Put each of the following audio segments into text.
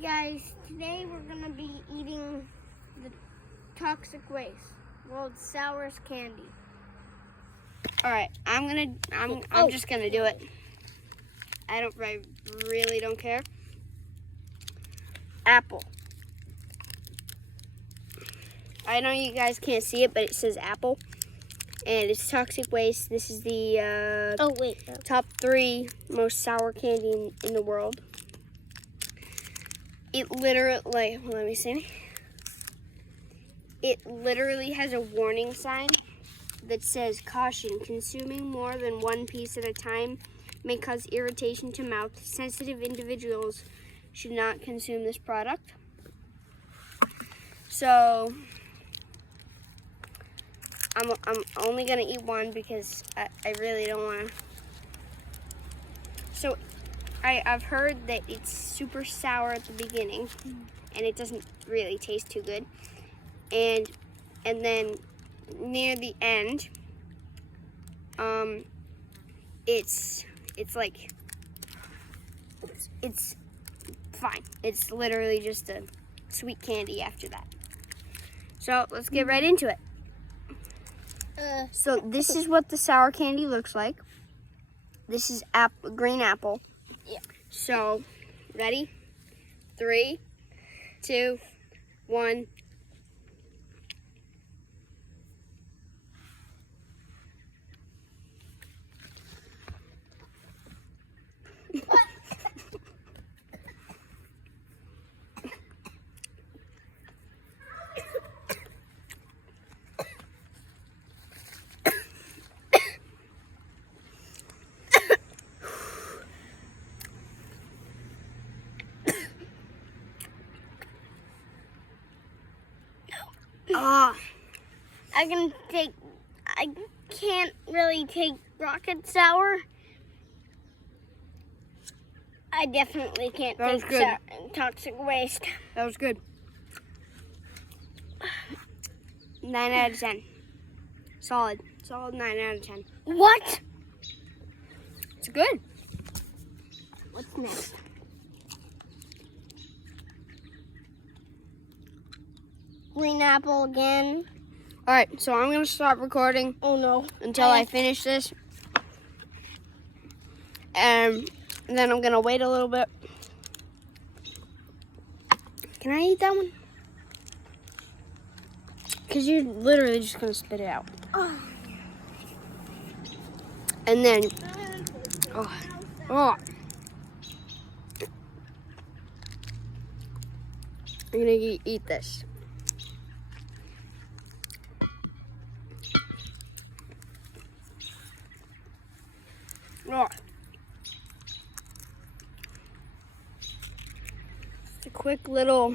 guys, today we're gonna be eating the Toxic Waste, world's sourest candy. All right, I'm just gonna do it. I really don't care. Apple. I know you guys can't see it, but it says apple, and it's Toxic Waste. This is the top 3 most sour candy in the world. It literally, let me see. It literally has a warning sign that says, "Caution, consuming more than 1 piece at a time may cause irritation to mouth. Sensitive individuals should not consume this product." So, I'm only gonna eat one because I really don't wanna. So, I've heard that it's super sour at the beginning, and it doesn't really taste too good. And then near the end, it's fine. It's literally just a sweet candy after that. So let's get right into it. So this is what the sour candy looks like. This is green apple. Yeah. So, ready? 3, 2, 1. I can't really take rocket sour. I definitely can't take Toxic Waste. That was good. 9 out of 10. Solid 9 out of 10. What? It's good. What's next? Green apple again. All right, so I'm gonna stop recording. Oh no! Until I finish this, and then I'm gonna wait a little bit. Can I eat that one? Because you're literally just gonna spit it out. Oh. And then, I'm gonna eat this. Oh. Just a quick little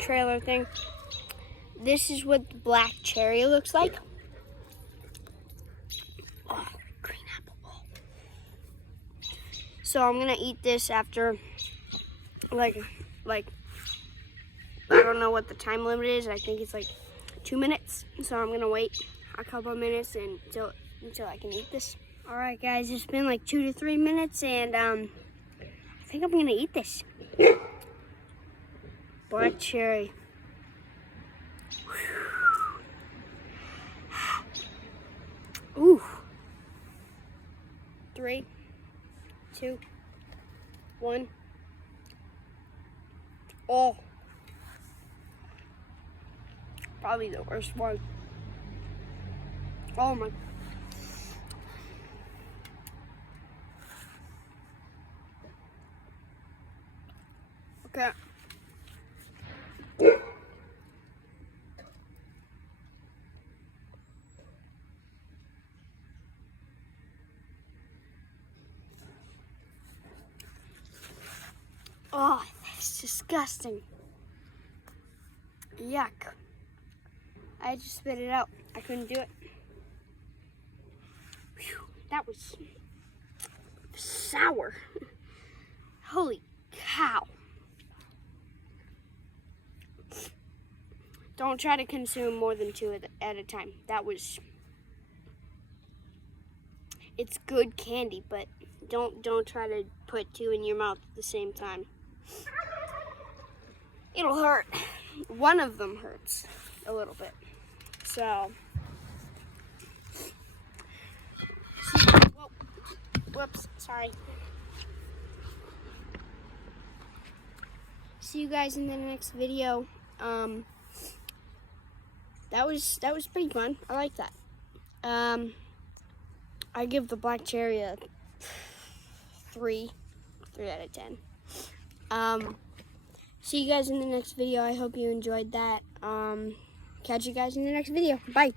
trailer thing. This is what the black cherry looks like. Oh, green apple. Oh. So I'm gonna eat this after, like, I don't know what the time limit is. I think it's like 2 minutes. So I'm gonna wait a couple of minutes until I can eat this. All right, guys, it's been like 2 to 3 minutes, and I think I'm gonna eat this. Black cherry. Ooh. 3, 2, 1. Oh. Probably the worst one. Oh my. Okay. Oh, that's disgusting. Yuck. I just spit it out. I couldn't do it. Whew, that was sour. Holy cow. Don't try to consume more than 2 at a time. It's good candy, but don't try to put 2 in your mouth at the same time. it'll hurt. One of them hurts a little bit. So, whoa, whoops, sorry. See you guys in the next video. That was pretty fun. I like that. I give the black cherry a 3 out of 10. See you guys in the next video. I hope you enjoyed that. Catch you guys in the next video. Bye.